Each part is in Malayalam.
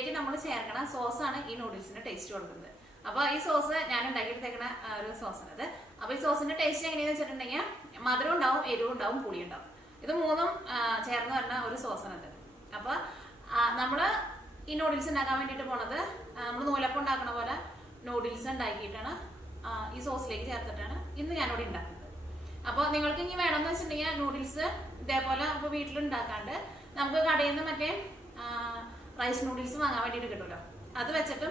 ഇതിലേക്ക് നമ്മൾ ചേർക്കണ സോസാണ് ഈ നൂഡിൽസിന്റെ ടേസ്റ്റ് കൊടുക്കുന്നത്. അപ്പോൾ ഈ സോസ് ഞാൻ ഉണ്ടാക്കിയെടുത്തേക്കണ ഒരു സോസാണിത്. അപ്പോൾ ഈ സോസിന്റെ ടേസ്റ്റ് എങ്ങനെയാണെന്ന് വെച്ചിട്ടുണ്ടെങ്കിൽ മധുരം ഉണ്ടാവും, എരിവും ഉണ്ടാവും, പുളി ഉണ്ടാവും. ഇത് മൂന്നും ചേർന്ന് വരുന്ന ഒരു സോസാണിത്. അപ്പോൾ നമ്മൾ ഈ നൂഡിൽസ് ഉണ്ടാക്കാൻ വേണ്ടിയിട്ട് പോണത് നമ്മൾ നൂലപ്പം ഉണ്ടാക്കണ പോലെ നൂഡിൽസ് ഉണ്ടാക്കിയിട്ടാണ് ഈ സോസിലേക്ക് ചേർത്തിട്ടാണ് ഇന്ന് ഞാനിവിടെ ഉണ്ടാക്കുന്നത്. അപ്പോൾ നിങ്ങൾക്ക് ഇനി വേണമെന്ന് വെച്ചിട്ടുണ്ടെങ്കിൽ നൂഡിൽസ് ഇതേപോലെ ഇപ്പോൾ വീട്ടിലുണ്ടാക്കാണ്ട് നമുക്ക് കടയിൽ നിന്ന് മറ്റേ റൈസ് നൂഡിൽസ് വാങ്ങാൻ വേണ്ടിയിട്ട് കിട്ടുമല്ലോ, അത് വെച്ചിട്ടും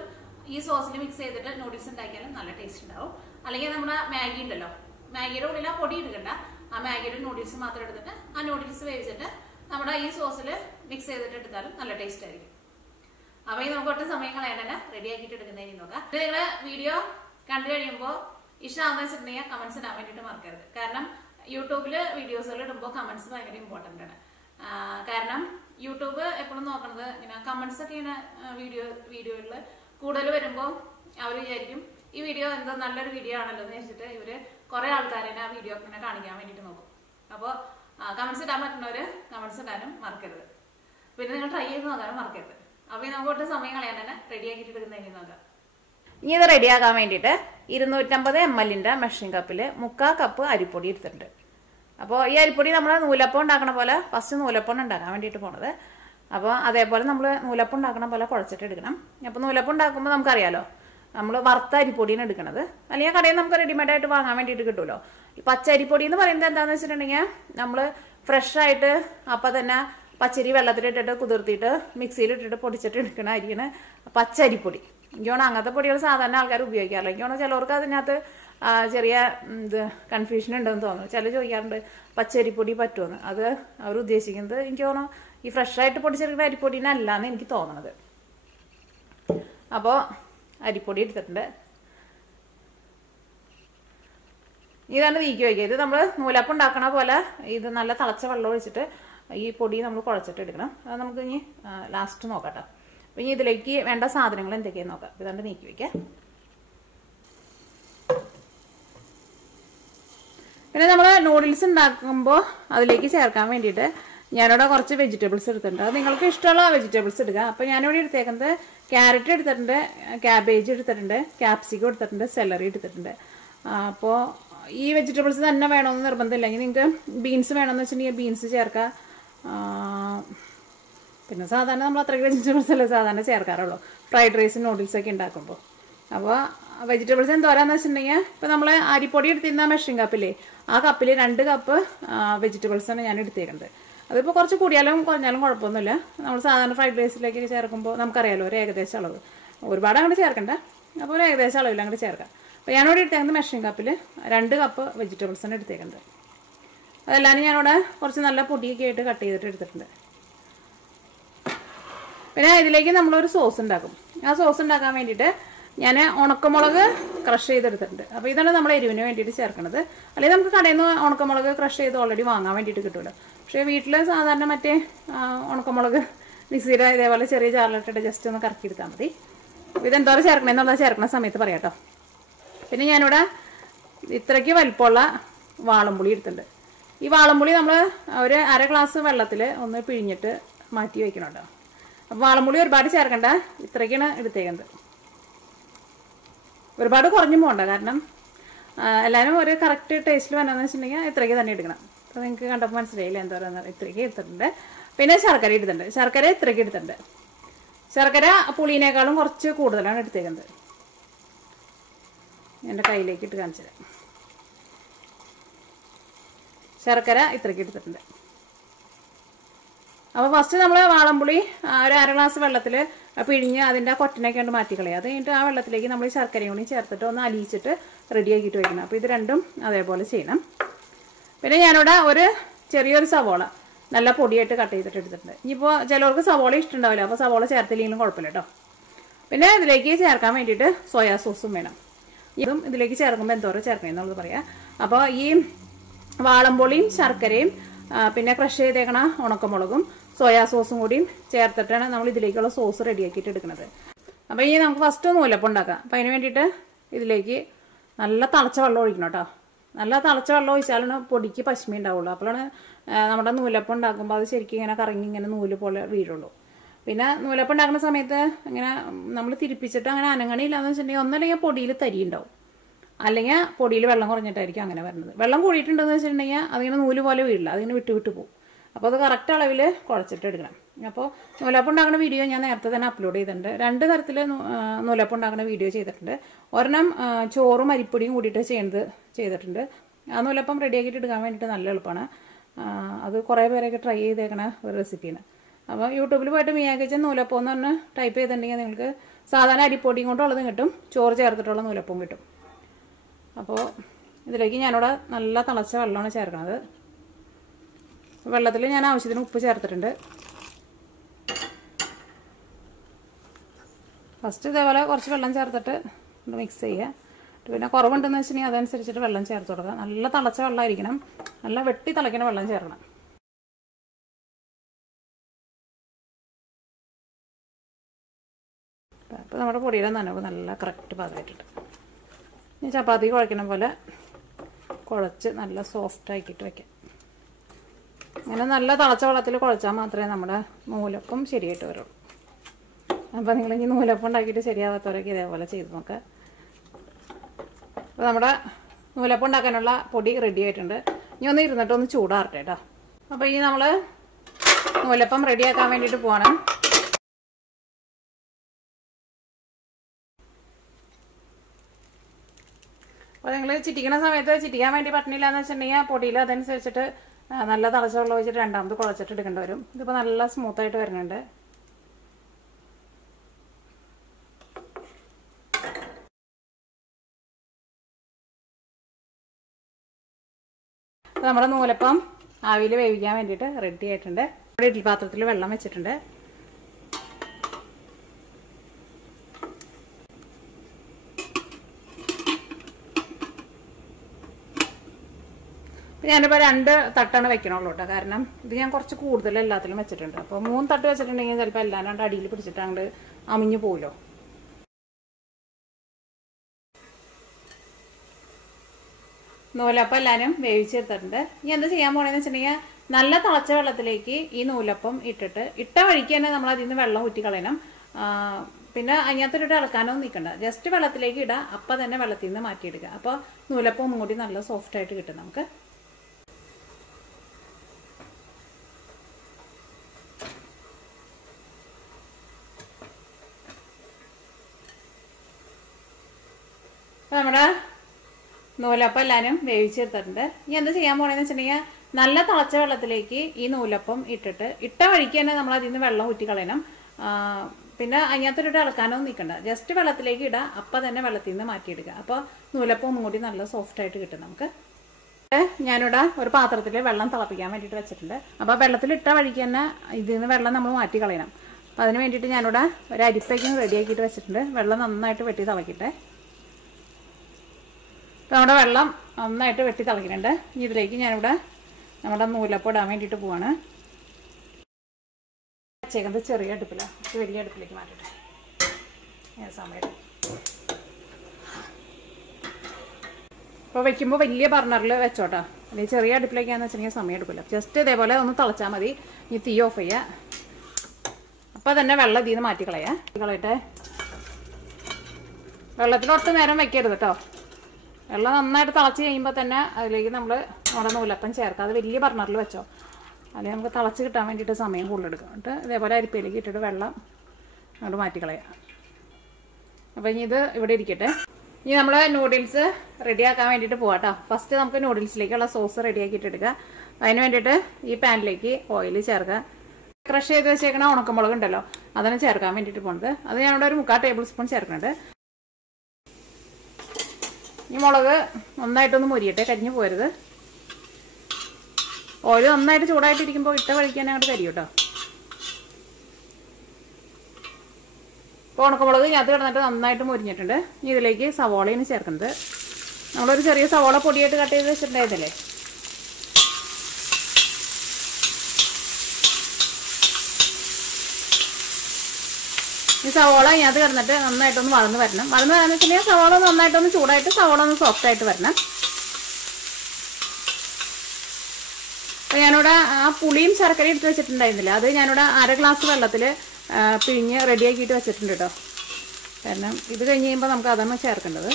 ഈ സോസിൽ മിക്സ് ചെയ്തിട്ട് നൂഡിൽസ് ഉണ്ടാക്കിയാലും നല്ല ടേസ്റ്റ് ഉണ്ടാവും. അല്ലെങ്കിൽ നമ്മുടെ മാഗി ഉണ്ടല്ലോ, മാഗിയുടെ ഉള്ളിൽ ആ പൊടി എടുക്കണ്ട, ആ മാഗിയുടെ നൂഡിൽസ് മാത്രം എടുത്തിട്ട് ആ നൂഡിൽസ് വേവിച്ചിട്ട് നമ്മുടെ ഈ സോസിൽ മിക്സ് ചെയ്തിട്ട് എടുത്താലും നല്ല ടേസ്റ്റ് ആയിരിക്കും. അപ്പോൾ ഈ നമുക്ക് ഒട്ടും സമയം കളയാണ്ടല്ല റെഡി ആക്കിയിട്ട് എടുക്കുന്നതിന് നോക്കാം. ഇത് നിങ്ങള് വീഡിയോ കണ്ടു കഴിയുമ്പോൾ ഇഷ്ടമാണെന്ന് വെച്ചിട്ടുണ്ടെങ്കിൽ കമന്റ്സ് ഇടാൻ വേണ്ടിയിട്ട് മറക്കരുത്. കാരണം യൂട്യൂബില് വീഡിയോസുകൾ ഇടുമ്പോൾ കമന്റ്സ് ഭയങ്കര ഇമ്പോർട്ടന്റ് ആണ്. കാരണം യൂട്യൂബ് എപ്പോഴും നോക്കുന്നത് ഇങ്ങനെ കമന്റ്സ് ഒക്കെ ഇങ്ങനെ വീഡിയോയിൽ കൂടുതൽ വരുമ്പോൾ അവർ വിചാരിക്കും ഈ വീഡിയോ എന്തോ നല്ലൊരു വീഡിയോ ആണല്ലോ എന്ന് വെച്ചിട്ട് ഇവര് കുറെ ആൾക്കാരെ ആ വീഡിയോ ഇങ്ങനെ കാണിക്കാൻ വേണ്ടിയിട്ട് നോക്കും. അപ്പോൾ കമന്റ്സ് ഇടാൻ പറ്റുന്നവര് കമന്റ്സ് ഇടാനും മറക്കരുത്, പിന്നെ നിങ്ങൾ ട്രൈ ചെയ്ത് നോക്കാനും മറക്കരുത്. അപ്പോൾ നമുക്ക് ഒട്ടും സമയം കളയാൻ തന്നെ റെഡി ആക്കിയിട്ട് എടുക്കുന്നതിന് നോക്കാം. ഇനി ഇത് റെഡിയാക്കാൻ വേണ്ടിയിട്ട് 250 ml മെഷറിംഗ് കപ്പിൽ 3/4 കപ്പ് അരിപ്പൊടി എടുത്തിട്ടുണ്ട്. അപ്പോൾ ഈ അരിപ്പൊടി നമ്മൾ നൂലപ്പം ഉണ്ടാക്കണ പോലെ ഫസ്റ്റ് നൂലപ്പം ഉണ്ടാക്കാൻ വേണ്ടിയിട്ട് പോണത്. അപ്പോൾ അതേപോലെ നമ്മൾ നൂലപ്പം ഉണ്ടാക്കണ പോലെ കുഴച്ചിട്ട് എടുക്കണം. അപ്പോൾ നൂലപ്പം ഉണ്ടാക്കുമ്പോൾ നമുക്കറിയാലോ നമ്മൾ വറുത്ത അരിപ്പൊടിയാണ് എടുക്കണത്, അല്ലെങ്കിൽ കടയിൽ നമുക്ക് റെഡിമെയ്ഡ് ആയിട്ട് വാങ്ങാൻ വേണ്ടിയിട്ട് കിട്ടുമല്ലോ. ഈ പച്ച അരിപ്പൊടി എന്ന് പറയുന്നത് എന്താണെന്ന് വെച്ചിട്ടുണ്ടെങ്കിൽ നമ്മൾ ഫ്രഷ് ആയിട്ട് അപ്പം തന്നെ പച്ചരി വെള്ളത്തിലിട്ടിട്ട് കുതിർത്തിയിട്ട് മിക്സിയിലിട്ടിട്ട് പൊടിച്ചിട്ട് എടുക്കണ അരിയാണ് പച്ച അരിപ്പൊടി. എനിക്കോണം അങ്ങനത്തെ പൊടികൾ സാധാരണ ആൾക്കാർ ഉപയോഗിക്കാറില്ല. എനിക്കോണം ചിലവർക്ക് അതിനകത്ത് ചെറിയ കൺഫ്യൂഷൻ ഉണ്ടെന്ന് തോന്നുന്നു. ചില ചോദിക്കാറുണ്ട് പച്ചരിപ്പൊടി പറ്റുമെന്ന്. അത് അവർ ഉദ്ദേശിക്കുന്നത് എനിക്ക് തോന്നുന്നു ഈ ഫ്രഷ് ആയിട്ട് പൊടിച്ചെടുക്കുന്ന അരിപ്പൊടിനല്ലാന്ന് എനിക്ക് തോന്നണത്. അപ്പോൾ അരിപ്പൊടി എടുത്തിട്ടുണ്ട്. ഇതാണ് നീക്കി വയ്ക്കുക. ഇത് നമ്മൾ നൂലപ്പം ഉണ്ടാക്കണ പോലെ ഇത് നല്ല തിളച്ച വെള്ളം ഒഴിച്ചിട്ട് ഈ പൊടി നമ്മൾ കുഴച്ചിട്ട് എടുക്കണം. അത് നമുക്ക് ഇനി ലാസ്റ്റ് നോക്കാം. അപ്പം ഇനി ഇതിലേക്ക് വേണ്ട സാധനങ്ങൾ എന്തൊക്കെയാണെന്ന് നോക്കാം. ഇതാണ്ട് നീക്കി വയ്ക്കാം. പിന്നെ നമ്മൾ നൂഡിൽസ് ഉണ്ടാക്കുമ്പോൾ അതിലേക്ക് ചേർക്കാൻ വേണ്ടിയിട്ട് ഞാനിവിടെ കുറച്ച് വെജിറ്റബിൾസ് എടുത്തിട്ടുണ്ട്. അത് നിങ്ങൾക്ക് ഇഷ്ടമുള്ള വെജിറ്റബിൾസ് എടുക്കുക. അപ്പോൾ ഞാനിവിടെ എടുത്തേക്കുന്നത് ക്യാരറ്റ് എടുത്തിട്ടുണ്ട്, ക്യാബേജ് എടുത്തിട്ടുണ്ട്, ക്യാപ്സിക്കം എടുത്തിട്ടുണ്ട്, സെലറി എടുത്തിട്ടുണ്ട്. അപ്പോൾ ഈ വെജിറ്റബിൾസ് തന്നെ വേണമെന്ന് നിർബന്ധമില്ലെങ്കിൽ നിങ്ങൾക്ക് ബീൻസ് വേണമെന്ന് വെച്ചിട്ടുണ്ടെങ്കിൽ ബീൻസ് ചേർക്കുക. പിന്നെ സാധാരണ നമ്മൾ അത്രയ്ക്ക് വെജിറ്റബിൾസ് അല്ലേ സാധാരണ ചേർക്കാറുള്ളൂ ഫ്രൈഡ് റൈസ് നൂഡിൽസ് ഒക്കെ ഉണ്ടാക്കുമ്പോൾ. അപ്പോൾ വെജിറ്റബിൾസ് എന്തോരാന്ന് വെച്ചിട്ടുണ്ടെങ്കിൽ ഇപ്പോൾ നമ്മൾ അരിപ്പൊടി എടുത്തിരുന്ന മെഷറിംഗ് കപ്പില്ലേ, ആ കപ്പിൽ 2 കപ്പ് വെജിറ്റബിൾസാണ് ഞാൻ എടുത്തേക്കുന്നത്. അതിപ്പോൾ കുറച്ച് കൂടിയാലും കുറഞ്ഞാലും കുഴപ്പമൊന്നുമില്ല. നമ്മൾ സാധാരണ ഫ്രൈഡ് റൈസിലേക്ക് ചേർക്കുമ്പോൾ നമുക്കറിയാലോ ഒരു ഏകദേശം അളവ്, ഒരുപാട് അങ്ങോട്ട് ചേർക്കണ്ട, അപ്പോൾ ഒരു ഏകദേശം അളവിൽ അങ്ങോട്ട് ചേർക്കാം. അപ്പോൾ ഞാനിവിടെ എടുത്തേക്കുന്നത് മെഷറിംഗ് കപ്പിൽ 2 കപ്പ് വെജിറ്റബിൾസാണ് എടുത്തേക്കുന്നത്. അതെല്ലാവരും ഞാനിവിടെ കുറച്ച് നല്ല പൊടിയൊക്കെ ആയിട്ട് കട്ട് ചെയ്തിട്ട് എടുത്തിട്ടുണ്ട്. പിന്നെ ഇതിലേക്ക് നമ്മളൊരു സോസ് ഉണ്ടാക്കും. ആ സോസ് ഉണ്ടാക്കാൻ വേണ്ടിയിട്ട് ഞാൻ ഉണക്കമുളക് ക്രഷ് ചെയ്തെടുത്തിട്ടുണ്ട്. അപ്പോൾ ഇതാണ് നമ്മൾ എരിവിന് വേണ്ടിയിട്ട് ചേർക്കുന്നത്. അല്ലെങ്കിൽ നമുക്ക് കടയിൽ നിന്ന് ഉണക്കമുളക് ക്രഷ് ചെയ്ത് ഓൾറെഡി വാങ്ങാൻ വേണ്ടിയിട്ട് കിട്ടുമല്ലോ. പക്ഷേ വീട്ടിൽ സാധാരണ മറ്റേ ഉണക്കമുളക് മിക്സിയുടെ ഇതേപോലെ ചെറിയ ജാറിലിട്ടിട്ട് ജസ്റ്റ് ഒന്ന് കറക്കിയെടുത്താൽ മതി. ഇതെന്തോരം ചേർക്കണമെന്നുള്ളത് ചേർക്കുന്ന സമയത്ത് പറയാം കേട്ടോ. പിന്നെ ഞാനിവിടെ ഇത്രയ്ക്ക് വലിപ്പമുള്ള വാളംപുളി എടുത്തിട്ടുണ്ട്. ഈ വാളംപുളി നമ്മൾ ഒരു 1/2 ഗ്ലാസ് വെള്ളത്തിൽ ഒന്ന് പിഴിഞ്ഞിട്ട് മാറ്റി വയ്ക്കണം കേട്ടോ. അപ്പോൾ വാളംപുളി ഒരുപാട് ചേർക്കണ്ട, ഇത്രയ്ക്കാണ് എടുത്തേക്കുന്നത്. ഒരുപാട് കുറഞ്ഞു പോകണ്ട, കാരണം എല്ലാവരും ഒരു കറക്റ്റ് ടേസ്റ്റിൽ വന്നതെന്ന് വെച്ചിട്ടുണ്ടെങ്കിൽ ഇത്രയ്ക്ക് തന്നെ എടുക്കണം. അപ്പോൾ നിങ്ങൾക്ക് കണ്ടപ്പോൾ മനസ്സിലായില്ല എന്തോരം ഇത്രയ്ക്ക് എടുത്തിട്ടുണ്ട്. പിന്നെ ശർക്കര എടുത്തിട്ടുണ്ട്. ശർക്കര ഇത്രയ്ക്ക് എടുത്തിട്ടുണ്ട്. ശർക്കര പുളിനേക്കാളും കുറച്ച് കൂടുതലാണ് എടുത്തേക്കുന്നത്. എൻ്റെ കയ്യിലേക്ക് ഇട്ട് കാണിച്ചു തരാം. ശർക്കര ഇത്രയ്ക്ക് എടുത്തിട്ടുണ്ട്. അപ്പോൾ ഫസ്റ്റ് നമ്മൾ വാളംപുളി ഒരു 1/2 ഗ്ലാസ് വെള്ളത്തിൽ പിഴിഞ്ഞ് അതിൻ്റെ കൊറ്റനൊക്കെ കൊണ്ട് മാറ്റിക്കളയുക. അത് കഴിഞ്ഞിട്ട് ആ വെള്ളത്തിലേക്ക് നമ്മൾ ശർക്കരയും കൂടി ചേർത്തിട്ട് ഒന്ന് അലിയിച്ചിട്ട് റെഡിയാക്കിയിട്ട് വയ്ക്കണം. അപ്പോൾ ഇത് രണ്ടും അതേപോലെ ചെയ്യണം. പിന്നെ ഞാനിവിടെ ഒരു ചെറിയൊരു സവോള നല്ല പൊടിയായിട്ട് കട്ട് ചെയ്തിട്ട് എടുത്തിട്ടുണ്ട്. ഇനിയിപ്പോൾ ചിലവർക്ക് സവോള ഇഷ്ടമുണ്ടാവില്ല, അപ്പോൾ സവോള ചേർത്തില്ലെങ്കിലും കുഴപ്പമില്ല കേട്ടോ. പിന്നെ ഇതിലേക്ക് ചേർക്കാൻ വേണ്ടിയിട്ട് സോയാ സോസും വേണം. ഇതും ഇതിലേക്ക് ചേർക്കുമ്പോൾ എന്തോരം ചേർക്കണം എന്നുള്ളത് പറയാം. അപ്പോൾ ഈ വാളംപുളിയും ശർക്കരയും പിന്നെ ക്രഷ് ചെയ്തേക്കണ ഉണക്കമുളകും സോയാ സോസും കൂടിയും ചേർത്തിട്ടാണ് നമ്മൾ ഇതിലേക്കുള്ള സോസ് റെഡിയാക്കിയിട്ട് എടുക്കുന്നത്. അപ്പോൾ ഇനി നമുക്ക് ഫസ്റ്റ് നൂലപ്പം ഉണ്ടാക്കാം. അപ്പം അതിന് വേണ്ടിയിട്ട് ഇതിലേക്ക് നല്ല തിളച്ച വെള്ളം ഒഴിക്കണം കേട്ടോ. നല്ല തിളച്ച വെള്ളം ഒഴിച്ചാലാണ് പൊടിക്ക് പശുമ ഉണ്ടാവുള്ളൂ. അപ്പോഴാണ് നമ്മുടെ നൂലപ്പം ഉണ്ടാക്കുമ്പോൾ അത് ശരിക്കും ഇങ്ങനെ കറങ്ങി ഇങ്ങനെ നൂല് പോലെ വീഴുള്ളൂ. പിന്നെ നൂലപ്പം ഉണ്ടാക്കുന്ന സമയത്ത് അങ്ങനെ നമ്മൾ തിരിപ്പിച്ചിട്ട് അങ്ങനെ അനങ്ങണിയില്ലാന്ന് വെച്ചിട്ടുണ്ടെങ്കിൽ ഒന്നല്ലെങ്കിൽ പൊടിയിൽ തരി ഉണ്ടാവും, അല്ലെങ്കിൽ പൊടിയിൽ വെള്ളം കുറഞ്ഞിട്ടായിരിക്കും അങ്ങനെ വരുന്നത്. വെള്ളം കൂടിയിട്ടുണ്ടെന്ന് വെച്ചിട്ടുണ്ടെങ്കിൽ അതിങ്ങനെ നൂല് പോലെ വീഴില്ല, അതിങ്ങനെ വിട്ട് വിട്ട് പോകും. അപ്പോൾ അത് കറക്റ്റ് അളവിൽ കുഴച്ചിട്ട് എടുക്കണം. അപ്പോൾ നൂലപ്പം ഉണ്ടാക്കുന്ന വീഡിയോ ഞാൻ നേരത്തെ തന്നെ അപ്ലോഡ് ചെയ്തിട്ടുണ്ട്. 2 തരത്തിൽ നൂലപ്പം ഉണ്ടാക്കുന്ന വീഡിയോ ചെയ്തിട്ടുണ്ട്. ഒരെണ്ണം ചോറും അരിപ്പൊടിയും കൂടിയിട്ട് ചെയ്തിട്ടുണ്ട്. ആ നൂലപ്പം റെഡിയാക്കിയിട്ട് എടുക്കാൻ വേണ്ടിയിട്ട് നല്ല എളുപ്പമാണ്. അത് കുറേ പേരൊക്കെ ട്രൈ ചെയ്തേക്കണ ഒരു റെസിപ്പിയാണ്. അപ്പോൾ യൂട്യൂബിൽ പോയിട്ട് മിയാക്കിച്ച നൂലപ്പം എന്ന് പറഞ്ഞ് ടൈപ്പ് ചെയ്തിട്ടുണ്ടെങ്കിൽ നിങ്ങൾക്ക് സാധാരണ അരിപ്പൊടിയും കൊണ്ടുള്ളതും കിട്ടും, ചോറ് ചേർത്തിട്ടുള്ള നൂലപ്പവും കിട്ടും. അപ്പോൾ ഇതിലേക്ക് ഞാനിവിടെ നല്ല തിളച്ച വെള്ളമാണ് ചേർക്കുന്നത്. വെള്ളത്തിൽ ഞാൻ ആവശ്യത്തിന് ഉപ്പ് ചേർത്തിട്ടുണ്ട്. ഫസ്റ്റ് ഇതേപോലെ കുറച്ച് വെള്ളം ചേർത്തിട്ട് മിക്സ് ചെയ്യുക. പിന്നെ കുറവുണ്ടെന്ന് വെച്ചിട്ടുണ്ടെങ്കിൽ അതനുസരിച്ചിട്ട് വെള്ളം ചേർത്ത് കൊടുക്കുക. നല്ല തിളച്ച വെള്ളമായിരിക്കണം, നല്ല വെട്ടി തിളയ്ക്കുന്ന വെള്ളം ചേർക്കണം. അപ്പോൾ നമ്മുടെ പൊടിയുടെ നനവ് നല്ല കറക്റ്റ് പാകമായിട്ടുണ്ട്. ഇനി ചപ്പാത്തി കുഴയ്ക്കണ പോലെ കുഴച്ച് നല്ല സോഫ്റ്റ് ആക്കിയിട്ട് വയ്ക്കാം. അങ്ങനെ നല്ല തിളച്ച വെള്ളത്തിൽ കുഴച്ചാൽ മാത്രമേ നമ്മുടെ നൂലപ്പം ശരിയായിട്ട് വരുള്ളൂ. അപ്പോൾ നിങ്ങൾ ഇനി നൂലപ്പം ഉണ്ടാക്കിയിട്ട് ശരിയാവാത്തവരൊക്കെ ഇതേപോലെ ചെയ്ത് നോക്കുക. അപ്പോൾ നമ്മുടെ നൂലപ്പം ഉണ്ടാക്കാനുള്ള പൊടി റെഡി ആയിട്ടുണ്ട്. ഇനി ഒന്ന് ഇരുന്നിട്ടൊന്ന് ചൂടാറട്ടെ കേട്ടോ. അപ്പോൾ ഇനി നമ്മൾ നൂലപ്പം റെഡിയാക്കാൻ വേണ്ടിയിട്ട് പോവാണ്. അപ്പോൾ നിങ്ങൾ ചിറ്റിക്കുന്ന സമയത്ത് ചിറ്റിക്കാൻ വേണ്ടി പറ്റണില്ലാന്ന് വെച്ചിട്ടുണ്ടെങ്കിൽ പൊടിയിൽ അതനുസരിച്ചിട്ട് നല്ല തിളച്ച വെള്ളം ഒഴിച്ചിട്ട് രണ്ടാമത് കുഴച്ചിട്ട് എടുക്കേണ്ടി വരും. ഇതിപ്പോൾ നല്ല സ്മൂത്തായിട്ട് വരുന്നുണ്ട്. നമ്മുടെ നൂലപ്പം ആവിയിൽ വേവിക്കാൻ വേണ്ടിയിട്ട് റെഡി ആയിട്ടുണ്ട്. ഇവിടെ ഇഡ്ഡലി പാത്രത്തിൽ വെള്ളം വെച്ചിട്ടുണ്ട്. ഞാനിപ്പോൾ 2 തട്ടാണ് വെക്കണുള്ളൂ കേട്ടോ. കാരണം ഇത് ഞാൻ കുറച്ച് കൂടുതൽ എല്ലാത്തിലും വെച്ചിട്ടുണ്ട്. അപ്പോൾ 3 തട്ട് വെച്ചിട്ടുണ്ടെങ്കിൽ ചിലപ്പോൾ എല്ലാം അടിയിൽ പിടിച്ചിട്ട് അങ്ങോട്ട് അമിഞ്ഞു പോകുമല്ലോ. നൂലപ്പം എല്ലാവരും വേവിച്ചെടുത്തിട്ടുണ്ട്. ഇനി എന്താ ചെയ്യാൻ പോകണമെന്ന് വെച്ചിട്ടുണ്ടെങ്കിൽ നല്ല തിളച്ച വെള്ളത്തിലേക്ക് ഈ നൂലപ്പം ഇട്ട വഴിക്ക് തന്നെ നമ്മൾ അതിൽ നിന്ന് വെള്ളം ഊറ്റി കളയണം. പിന്നെ അതിനകത്തിട്ട് ഇളക്കാനൊന്നും നിൽക്കണ്ട, ജസ്റ്റ് വെള്ളത്തിലേക്ക് ഇടുക, അപ്പം തന്നെ വെള്ളത്തിൽ നിന്ന് മാറ്റിയെടുക്കുക. അപ്പോൾ നൂലപ്പം ഒന്നും കൂടി നല്ല സോഫ്റ്റായിട്ട് കിട്ടും നമുക്ക്. നമ്മുടെ നൂലപ്പം എല്ലാവരും വേവിച്ചെടുത്തിട്ടുണ്ട്. ഇനി എന്താ ചെയ്യാൻ പോകണമെന്ന് വെച്ചിട്ടുണ്ടെങ്കിൽ നല്ല തിളച്ച വെള്ളത്തിലേക്ക് ഈ നൂലപ്പം ഇട്ട വഴിക്ക് തന്നെ നമ്മൾ അതിൽ നിന്ന് വെള്ളം ഊറ്റി കളയണം. പിന്നെ അതിനകത്തിട്ട് ഇളക്കാനൊന്നും നിൽക്കണ്ട, ജസ്റ്റ് വെള്ളത്തിലേക്ക് ഇടുക, അപ്പം തന്നെ വെള്ളത്തിൽ നിന്ന് മാറ്റിയെടുക്കുക. അപ്പോൾ നൂലപ്പം ഒന്നും കൂടി നല്ല സോഫ്റ്റായിട്ട് കിട്ടും നമുക്ക്. ഞാനിവിടെ ഒരു പാത്രത്തിൽ വെള്ളം തിളപ്പിക്കാൻ വേണ്ടിയിട്ട് വെച്ചിട്ടുണ്ട്. അപ്പോൾ വെള്ളത്തിലിട്ട വഴിക്ക് തന്നെ ഇതിൽ നിന്ന് വെള്ളം നമ്മൾ മാറ്റി കളയണം. അപ്പോൾ അതിന് വേണ്ടിയിട്ട് ഞാനിവിടെ ഒരു അരിപ്പയ്ക്കും റെഡിയാക്കിയിട്ട് വെച്ചിട്ടുണ്ട്. വെള്ളം നന്നായിട്ട് വെട്ടി തിളക്കട്ടെ. നമ്മുടെ വെള്ളം നന്നായിട്ട് വെട്ടി തിളക്കുന്നുണ്ട്. ഇനി ഇതിലേക്ക് ഞാനിവിടെ നമ്മുടെ നൂലപ്പം ഇടാൻ വേണ്ടിയിട്ട് പോവാണ്. വെച്ചേക്കുന്നത് ചെറിയ അടുപ്പിലാണ്, വലിയ അടുപ്പിലേക്ക് മാറ്റട്ടെ. സമയം ഇപ്പോൾ വെക്കുമ്പോൾ വലിയ ബർണറിൽ വെച്ചോട്ടോ, അല്ലെങ്കിൽ ചെറിയ അടുപ്പിലേക്കാന്ന് വെച്ചിട്ടുണ്ടെങ്കിൽ സമയം എടുക്കില്ല. ജസ്റ്റ് ഇതേപോലെ ഒന്ന് തിളച്ചാൽ മതി. ഇനി തീ ഓഫ് ചെയ്യുക. അപ്പോൾ തന്നെ വെള്ളം ഇതിൽ നിന്ന് മാറ്റി കളയട്ടെ. വെള്ളത്തിലൊട്ട് നേരം വെക്കരുത് കേട്ടോ. വെള്ളം നന്നായിട്ട് തിളച്ച് കഴിയുമ്പോൾ തന്നെ അതിലേക്ക് നമ്മൾ നമ്മുടെ നൂലപ്പം ചേർക്കാം. അത് വലിയ ബർണറിൽ വെച്ചോ, അല്ലെങ്കിൽ നമുക്ക് തിളച്ച് കിട്ടാൻ വേണ്ടിയിട്ട് സമയം കൂടുതലെടുക്കാം. എന്നിട്ട് ഇതേപോലെ അരിപ്പയിലേക്ക് ഇട്ടിട്ട് വെള്ളം അങ്ങോട്ട് മാറ്റിക്കളയാം. അപ്പോൾ ഇനി ഇത് ഇവിടെ ഇരിക്കട്ടെ. ഇനി നമ്മൾ നൂഡിൽസ് റെഡിയാക്കാൻ വേണ്ടിയിട്ട് പോകാം കേട്ടോ. ഫസ്റ്റ് നമുക്ക് നൂഡിൽസിലേക്കുള്ള സോസ് റെഡിയാക്കിയിട്ട് എടുക്കുക. അതിന് വേണ്ടിയിട്ട് ഈ പാനിലേക്ക് ഓയിൽ ചേർക്കുക. ക്രഷ് ചെയ്ത് വെച്ചേക്കണ ഉണക്കമുളക് ഉണ്ടല്ലോ, അതിന് ചേർക്കാൻ വേണ്ടിയിട്ട് പോകുന്നത്. അത് ഞാനിവിടെ ഒരു 3/4 ടേബിൾ സ്പൂൺ ചേർക്കുന്നുണ്ട്. ഈ മുളക് നന്നായിട്ടൊന്ന് മുരിയട്ടെ, കരിഞ്ഞു പോരുത്. ഓയിൽ നന്നായിട്ട് ചൂടായിട്ടിരിക്കുമ്പോൾ ഇട്ട വഴിക്കാൻ അങ്ങോട്ട് കരിയും കേട്ടോ. ഇപ്പോൾ ഉണക്കമുളക് ഇതിനകത്ത് കിടന്നിട്ട് നന്നായിട്ട് മുരിഞ്ഞിട്ടുണ്ട്. ഇനി ഇതിലേക്ക് സവോളയാണ് ചേർക്കുന്നത്. നമ്മളൊരു ചെറിയ സവോള പൊടിയായിട്ട് കട്ട് ചെയ്ത് വെച്ചിട്ടുണ്ടായിരുന്നില്ലേ, ഈ സവോള ഇതിനകത്ത് കിടന്നിട്ട് നന്നായിട്ടൊന്ന് വളർന്ന് വരണം. വളർന്ന് വരാന്ന് വെച്ചിട്ടുണ്ടെങ്കിൽ സവോള നന്നായിട്ടൊന്ന് ചൂടായിട്ട് സവോള ഒന്ന് സോഫ്റ്റ് ആയിട്ട് വരണം. അപ്പോൾ ഞാനിവിടെ ആ പുളിയും ശർക്കരയും എടുത്ത് വെച്ചിട്ടുണ്ടായിരുന്നില്ല, അത് ഞാനിവിടെ 1/2 ഗ്ലാസ് വെള്ളത്തിൽ പിഴിഞ്ഞ് റെഡിയാക്കിയിട്ട് വെച്ചിട്ടുണ്ട് കേട്ടോ. കാരണം ഇത് കഴിഞ്ഞ് കഴിയുമ്പോൾ നമുക്ക് അതാണ് ചേർക്കേണ്ടത്.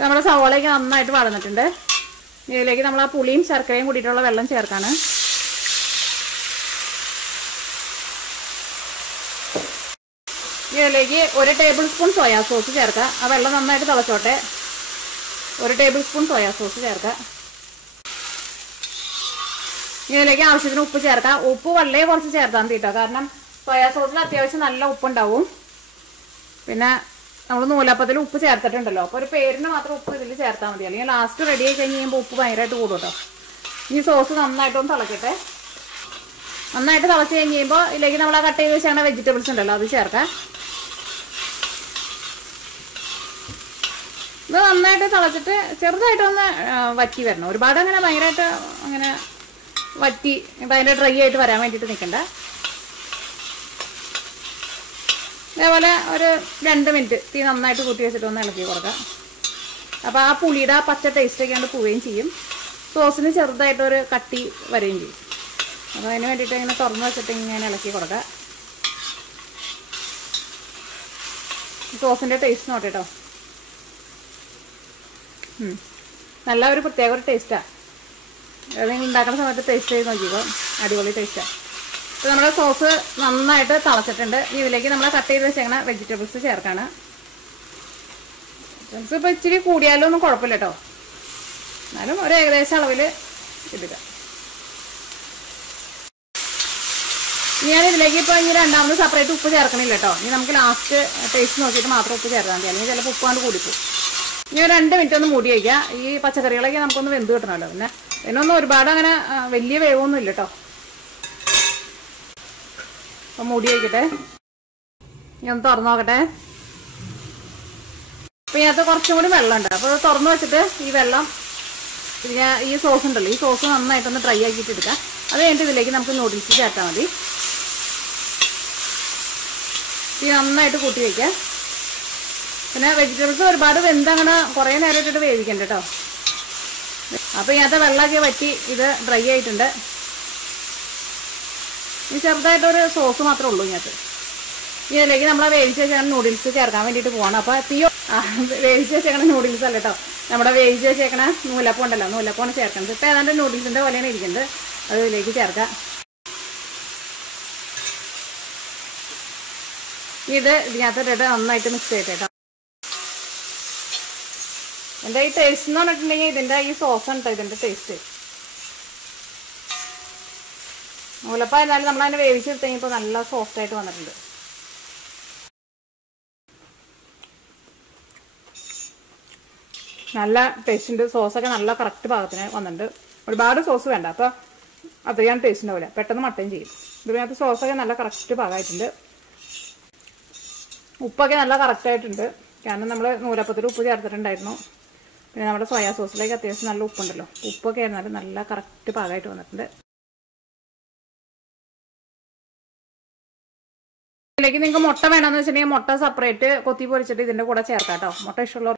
നമ്മുടെ സവോളയൊക്കെ നന്നായിട്ട് വഴന്നിട്ടുണ്ട്. ഇതിലേക്ക് നമ്മൾ ആ പുളിയും ശർക്കരയും കൂടിയിട്ടുള്ള വെള്ളം ചേർക്കാണ്. ഇതിലേക്ക് 1 ടേബിൾ സ്പൂൺ സോയാ സോസ് ചേർക്കാം. ആ വെള്ളം നന്നായിട്ട് തിളച്ചോട്ടെ. 1 ടേബിൾ സ്പൂൺ സോയാ സോസ് ചേർക്കാം. ഇതിലേക്ക് ആവശ്യത്തിന് ഉപ്പ് ചേർക്കാം. ഉപ്പ് വളരെ കുറച്ച് ചേർത്താൽ മതി കേട്ടോ. കാരണം സോയാ സോസിൽ അത്യാവശ്യം നല്ല ഉപ്പുണ്ടാവും. പിന്നെ നമ്മൾ നൂലപ്പത്തിൽ ഉപ്പ് ചേർത്തിട്ടുണ്ടല്ലോ, അപ്പോൾ ഒരു പേരിന് മാത്രം ഉപ്പ് ഇതിൽ ചേർത്താൽ മതി. അല്ലെങ്കിൽ ലാസ്റ്റ് റെഡി ആയി കഴിഞ്ഞ് കഴിയുമ്പോൾ ഉപ്പ് ഭയങ്കരമായിട്ട് കൂടും കേട്ടോ. ഈ സോസ് നന്നായിട്ടൊന്ന് തിളക്കട്ടെ. നന്നായിട്ട് തിളച്ച് കഴിഞ്ഞ് കഴിയുമ്പോൾ ഇതിലേക്ക് നമ്മൾ ആ കട്ട് ചെയ്ത് വെച്ചാൽ വെജിറ്റബിൾസ് ഉണ്ടല്ലോ അത് ചേർക്കാം. ഇത് നന്നായിട്ട് തിളച്ചിട്ട് ചെറുതായിട്ടൊന്ന് വറ്റി വരണം. ഒരുപാട് അങ്ങനെ ഭയങ്കരമായിട്ട് അങ്ങനെ വറ്റി ഭയങ്കര ഡ്രൈ ആയിട്ട് വരാൻ വേണ്ടിയിട്ട് നിൽക്കണ്ട. അതേപോലെ ഒരു 2 മിനിറ്റ് തീ നന്നായിട്ട് കൂട്ടി വെച്ചിട്ട് ഒന്ന് ഇളക്കി കൊടുക്കാം. അപ്പോൾ ആ പുളിയുടെ ആ പച്ച ടേസ്റ്റൊക്കെ കൊണ്ട് പോവുകയും ചെയ്യും. സോസിന് ചെറുതായിട്ടൊരു കട്ടി വരികയും ചെയ്യും. അപ്പോൾ അതിന് വേണ്ടിയിട്ട് ഇങ്ങനെ തുറന്ന് വെച്ചിട്ട് ഇങ്ങനെ ഇളക്കി കൊടുക്കാം. സോസിൻ്റെ ടേസ്റ്റ് നോട്ടെ കേട്ടോ. നല്ല ഒരു പ്രത്യേക ഒരു ടേസ്റ്റാണ്. നിങ്ങൾ ഉണ്ടാക്കുന്ന സമയത്ത് ടേസ്റ്റ് ചെയ്ത് നോക്കിക്കോ, അടിപൊളി ടേസ്റ്റാണ്. അപ്പോൾ നമ്മുടെ സോസ് നന്നായിട്ട് തിളച്ചിട്ടുണ്ട്. ഇതിലേക്ക് നമ്മൾ കട്ട് ചെയ്ത് വെച്ചേക്കണ വെജിറ്റബിൾസ് ചേർക്കാണ്. വെജിറ്റബിൾസ് ഇപ്പോൾ ഇച്ചിരി കൂടിയാലും ഒന്നും കുഴപ്പമില്ല കേട്ടോ. എന്നാലും ഒരു ഏകദേശം അളവിൽ ഇടുക. ഞാൻ ഇതിലേക്ക് ഇപ്പോൾ ഇനി രണ്ടാമത് സെപ്പറേറ്റ് ഉപ്പ് ചേർക്കണില്ല കേട്ടോ. ഇനി നമുക്ക് ലാസ്റ്റ് ടേസ്റ്റ് നോക്കിയിട്ട് മാത്രം ഉപ്പ് ചേർത്താൽ മതി. അല്ലെങ്കിൽ ചിലപ്പോൾ ഉപ്പാണ്ട് കൂടിപ്പോകും. ഇനി 2 മിനിറ്റ് ഒന്ന് മൂടി വയ്ക്കുക. ഈ പച്ചക്കറികളൊക്കെ നമുക്കൊന്ന് വെന്ത് കിട്ടണമല്ലോ. പിന്നെ ഇതിനൊന്നും ഒരുപാട് അങ്ങനെ വലിയ വേവൊന്നും ഇല്ല കേട്ടോ. അപ്പം മൂടി വയ്ക്കട്ടെ. ഇനി ഒന്ന് തുറന്നു നോക്കട്ടെ. അപ്പം ഇതിനകത്ത് കുറച്ചും കൂടി വെള്ളമുണ്ട്. അപ്പോൾ അത് തുറന്നു വെച്ചിട്ട് ഈ വെള്ളം ഈ സോസ് ഉണ്ടല്ലോ, ഈ സോസ് നന്നായിട്ടൊന്ന് ഡ്രൈ ആക്കിയിട്ട് എടുക്കാം. അത് കഴിഞ്ഞിട്ട് ഇതിലേക്ക് നമുക്ക് നൂഡിൽസ് ചേർത്താൽ മതി. ഇത് നന്നായിട്ട് കൂട്ടി വയ്ക്കാം. പിന്നെ വെജിറ്റബിൾസ് ഒരുപാട് വെന്തങ്ങനെ കുറേ നേരം ഇട്ടിട്ട് വേവിക്കണ്ട കേട്ടോ. അപ്പോൾ ഇതിനകത്ത് വെള്ളമൊക്കെ വറ്റി ഇത് ഡ്രൈ ആയിട്ടുണ്ട്. ഇനി ചെറുതായിട്ടൊരു സോസ് മാത്രമേ ഉള്ളൂ ഇതിനകത്ത്. ഇതിലേക്ക് നമ്മൾ വേവിച്ച് വെച്ചാൽ നൂഡിൽസ് ചേർക്കാൻ വേണ്ടിയിട്ട് പോകണം. അപ്പോൾ വേവിച്ച് വെച്ചേക്കണ നൂഡിൽസ് അല്ല കേട്ടോ, നമ്മുടെ വേവിച്ച് വെച്ചേക്കണ നൂലപ്പം ഉണ്ടല്ലോ, നൂലപ്പമാണ് ചേർക്കുന്നത്. ഇപ്പോൾ ഏതാണ്ട് നൂഡിൽസിൻ്റെ പോലെയാണ് ഇരിക്കുന്നത്. അത് ഇതിലേക്ക് ചേർക്കാം. ഇതിനകത്ത് ഇട്ടിട്ട് നന്നായിട്ട് മിക്സ് ചെയ്തിട്ട് കേട്ടോ. എൻ്റെ ഈ ടേസ്റ്റ് എന്ന് പറഞ്ഞിട്ടുണ്ടെങ്കിൽ ഇതിൻ്റെ ഈ സോസ് ഉണ്ട് ഇതിൻ്റെ ടേസ്റ്റ്. നൂലപ്പം എന്നാലും നമ്മളതിനെ വേവിച്ചെടുത്ത് കഴിഞ്ഞപ്പോൾ നല്ല സോഫ്റ്റ് ആയിട്ട് വന്നിട്ടുണ്ട്. നല്ല ടേസ്റ്റ് ഉണ്ട്. സോസൊക്കെ നല്ല കറക്റ്റ് പാകത്തിന് വന്നിട്ടുണ്ട്. ഒരുപാട് സോസ് വേണ്ട, അപ്പോൾ അത്രയാണ് ടേസ്റ്റ് ഉണ്ടാവില്ല. പെട്ടെന്ന് മട്ടൻ ചെയ്യും. ഇതിനകത്ത് സോസൊക്കെ നല്ല കറക്റ്റ് പാകമായിട്ടുണ്ട്. ഉപ്പൊക്കെ നല്ല കറക്റ്റായിട്ടുണ്ട്. കാരണം നമ്മൾ നൂലപ്പത്തിൽ ഉപ്പ് ചേർത്തിട്ടുണ്ടായിരുന്നു. പിന്നെ നമ്മുടെ സോയാ സോസിലേക്ക് അത്യാവശ്യം നല്ല ഉപ്പുണ്ടല്ലോ. ഉപ്പൊക്കെ ആയിരുന്നാലും നല്ല കറക്റ്റ് പാകമായിട്ട് വന്നിട്ടുണ്ട്. ഇതിലേക്ക് നിങ്ങൾക്ക് മുട്ട വേണമെന്ന് വെച്ചിട്ടുണ്ടെങ്കിൽ മുട്ട സെപ്പറേറ്റ് കൊത്തി പൊരിച്ചിട്ട് ഇതിൻ്റെ കൂടെ ചേർക്കാം കേട്ടോ. മുട്ട ഇഷ്ടമുള്ളവർ